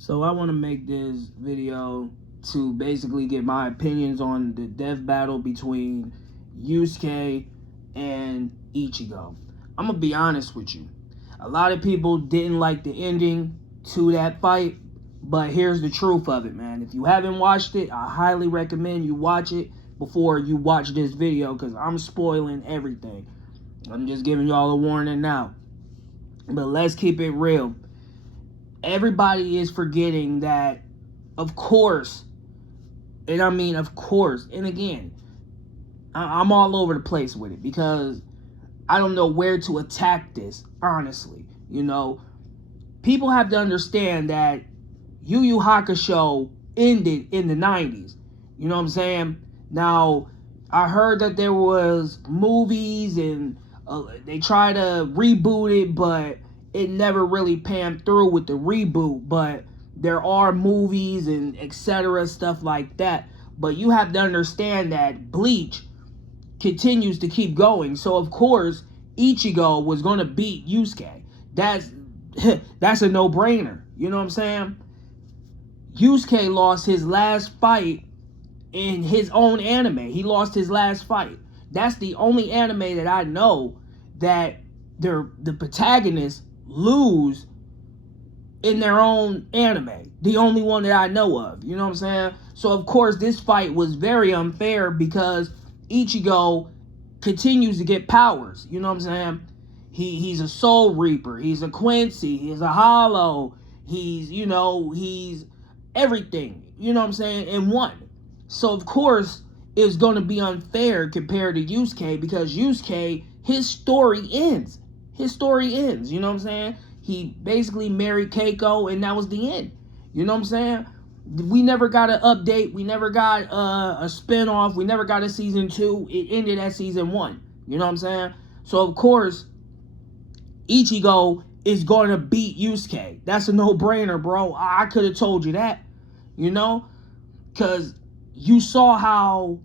So I want to make this video to basically get my opinions on the death battle between Yusuke and Ichigo. I'm going to be honest with you. A lot of people didn't like the ending to that fight, but here's the truth of it, man. If you haven't watched it, I highly recommend you watch it before you watch this video, because I'm spoiling everything. I'm just giving y'all a warning now. But let's keep it real. Everybody is forgetting that, of course, and I mean of course, and again, I'm all over the place with it because I don't know where to attack this, honestly. You know, people have to understand that Yu Yu Hakusho ended in the 90s. You know what I'm saying? Now, I heard that there was movies and they tried to reboot it, but it never really panned through with the reboot. But there are movies and etc. stuff like that. But you have to understand that Bleach continues to keep going. So of course, Ichigo was gonna beat Yusuke. That's a no-brainer. You know what I'm saying? Yusuke lost his last fight in his own anime. He lost his last fight. That's the only anime that I know that the protagonists lose in their own anime. The only one that I know of. You know what I'm saying? So of course this fight was very unfair because Ichigo continues to get powers. You know what I'm saying? He's a Soul Reaper. He's a Quincy. He's a Hollow. He's everything. You know what I'm saying? In one. So of course it's going to be unfair compared to Yusuke because Yusuke, his story ends. His story ends. You know what I'm saying? He basically married Keiko and that was the end. You know what I'm saying? We never got an update. We never got a spinoff. We never got a season 2. It ended at season 1. You know what I'm saying? So of course, Ichigo is going to beat Yusuke. That's a no-brainer, bro. I could have told you that. You know? Because you saw how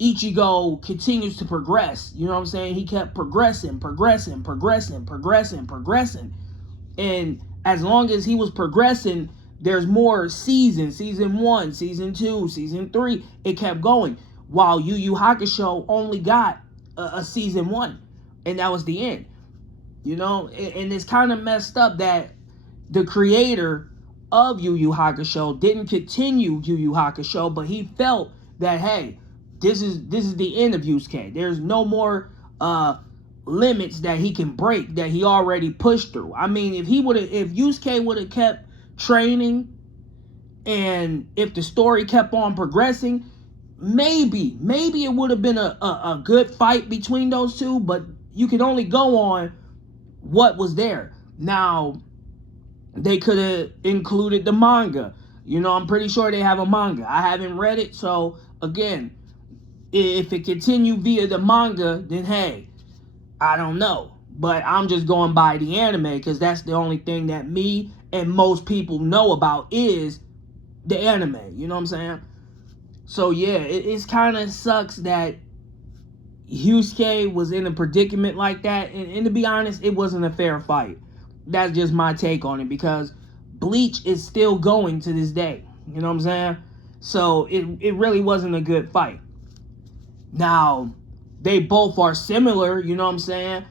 Ichigo continues to progress. You know what I'm saying? He kept progressing. And as long as he was progressing, there's more seasons. Season 1, Season 2, Season 3. It kept going. While Yu Yu Hakusho only got a Season 1. And that was the end. You know? And it's kind of messed up that the creator of Yu Yu Hakusho didn't continue Yu Yu Hakusho, but he felt that, hey, this is the end of Yusuke. There's no more limits that he can break that he already pushed through. I mean, if Yusuke would have kept training and if the story kept on progressing, maybe it would have been a good fight between those two, but you can only go on what was there. Now, they could have included the manga. You know, I'm pretty sure they have a manga. I haven't read it, so again, if it continued via the manga, then hey, I don't know. But I'm just going by the anime because that's the only thing that me and most people know about is the anime. You know what I'm saying? So yeah, it's kind of sucks that Yusuke was in a predicament like that. And to be honest, it wasn't a fair fight. That's just my take on it because Bleach is still going to this day. You know what I'm saying? So it really wasn't a good fight. Now, they both are similar, you know what I'm saying,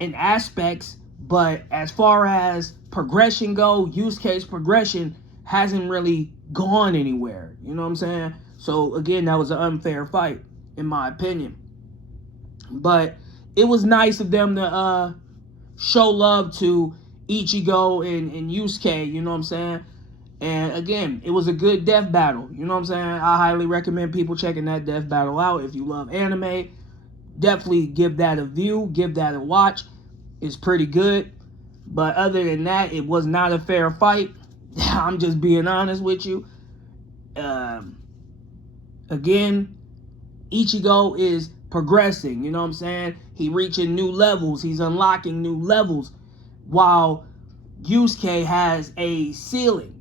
in aspects, but as far as progression go, Yusuke's progression hasn't really gone anywhere, you know what I'm saying? So, again, that was an unfair fight, in my opinion. But it was nice of them to show love to Ichigo and Yusuke, you know what I'm saying? And again, it was a good death battle. You know what I'm saying? I highly recommend people checking that death battle out. If you love anime, definitely give that a view. Give that a watch. It's pretty good. But other than that, it was not a fair fight. I'm just being honest with you. Again, Ichigo is progressing. You know what I'm saying? He reaching new levels. He's unlocking new levels. While Yusuke has a ceiling.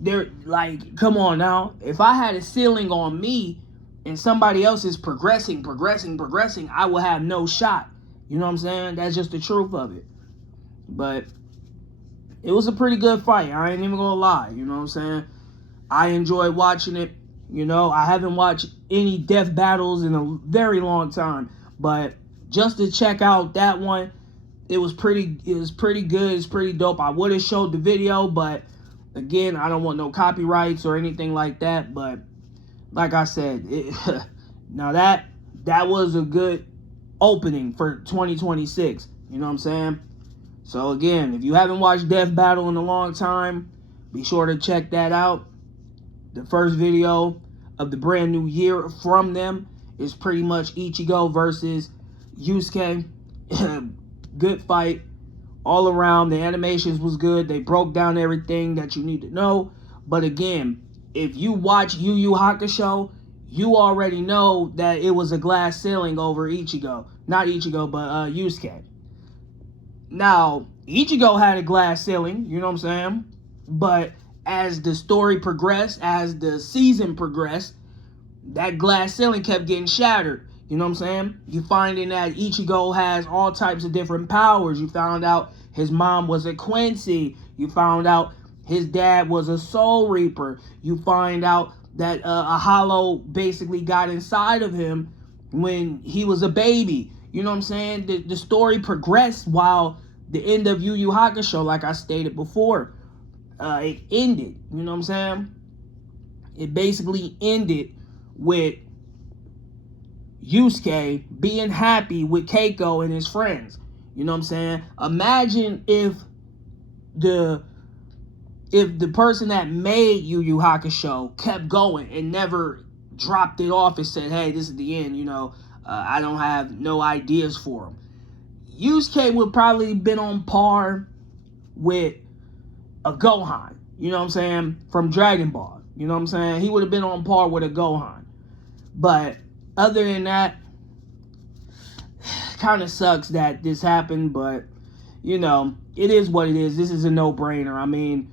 They're like, come on now. If I had a ceiling on me and somebody else is progressing, I will have no shot. You know what I'm saying? That's just the truth of it. But it was a pretty good fight. I ain't even gonna lie. You know what I'm saying? I enjoyed watching it. You know, I haven't watched any death battles in a very long time, but just to check out that one, it was pretty good. It's pretty dope. I would have showed the video, but again, I don't want no copyrights or anything like that. But like I said, now that was a good opening for 2026. You know what I'm saying? So again, if you haven't watched Death Battle in a long time, be sure to check that out. The first video of the brand new year from them is pretty much Ichigo versus Yusuke. Good fight all around. The animations was good. They broke down everything that you need to know. But again, if you watch Yu Yu Hakusho, you already know that it was a glass ceiling over Ichigo. Not Ichigo, but Yusuke. Now, Ichigo had a glass ceiling, you know what I'm saying? But as the story progressed, as the season progressed, that glass ceiling kept getting shattered. You know what I'm saying? You finding that Ichigo has all types of different powers. You found out his mom was a Quincy. You found out his dad was a Soul Reaper. You find out that a Hollow basically got inside of him when he was a baby. You know what I'm saying? The story progressed while the end of Yu Yu Hakusho, like I stated before, it ended. You know what I'm saying? It basically ended with Yusuke being happy with Keiko and his friends. You know what I'm saying? Imagine if the person that made Yu Yu Hakusho kept going and never dropped it off and said, hey, this is the end, you know, I don't have no ideas for him. Yusuke would probably been on par with a Gohan, you know what I'm saying, from Dragon Ball. You know what I'm saying? He would have been on par with a Gohan. But other than that, kind of sucks that this happened, but, you know, it is what it is. This is a no-brainer. I mean,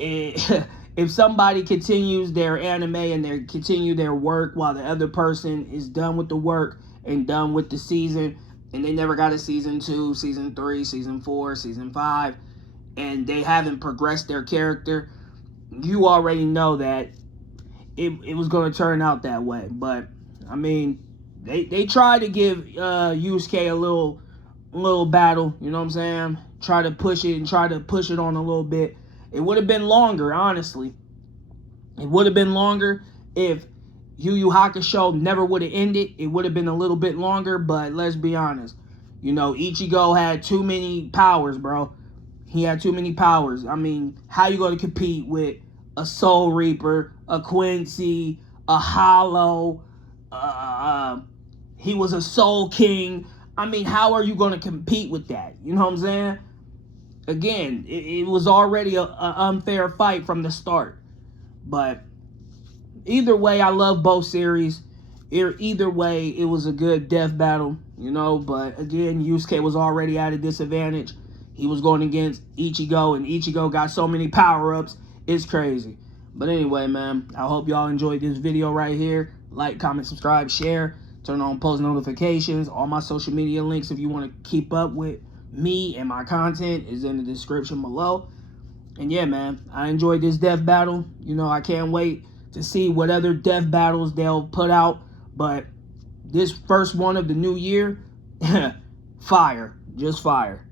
if somebody continues their anime and they continue their work while the other person is done with the work and done with the season, and they never got a season 2, season 3, season 4, season 5, and they haven't progressed their character, you already know that it was going to turn out that way. But I mean, they tried to give Yusuke a little battle, you know what I'm saying? Try to push it on a little bit. It would have been longer, honestly. It would have been longer if Yu Yu Hakusho never would have ended. It would have been a little bit longer, but let's be honest. You know, Ichigo had too many powers, bro. He had too many powers. I mean, how you going to compete with a Soul Reaper, a Quincy, a Hollow? He was a Soul King. I mean, how are you going to compete with that? You know what I'm saying? Again, it was already an unfair fight from the start. But either way, I love both series. Either way, it was a good death battle, you know. But again, Yusuke was already at a disadvantage. He was going against Ichigo, and Ichigo got so many power-ups. It's crazy. But anyway, man, I hope y'all enjoyed this video right here. Like, comment, subscribe, share. Turn on post notifications. All my social media links, if you want to keep up with me and my content, is in the description below. And yeah, man, I enjoyed this death battle. You know, I can't wait to see what other death battles they'll put out. But this first one of the new year, fire. Just fire.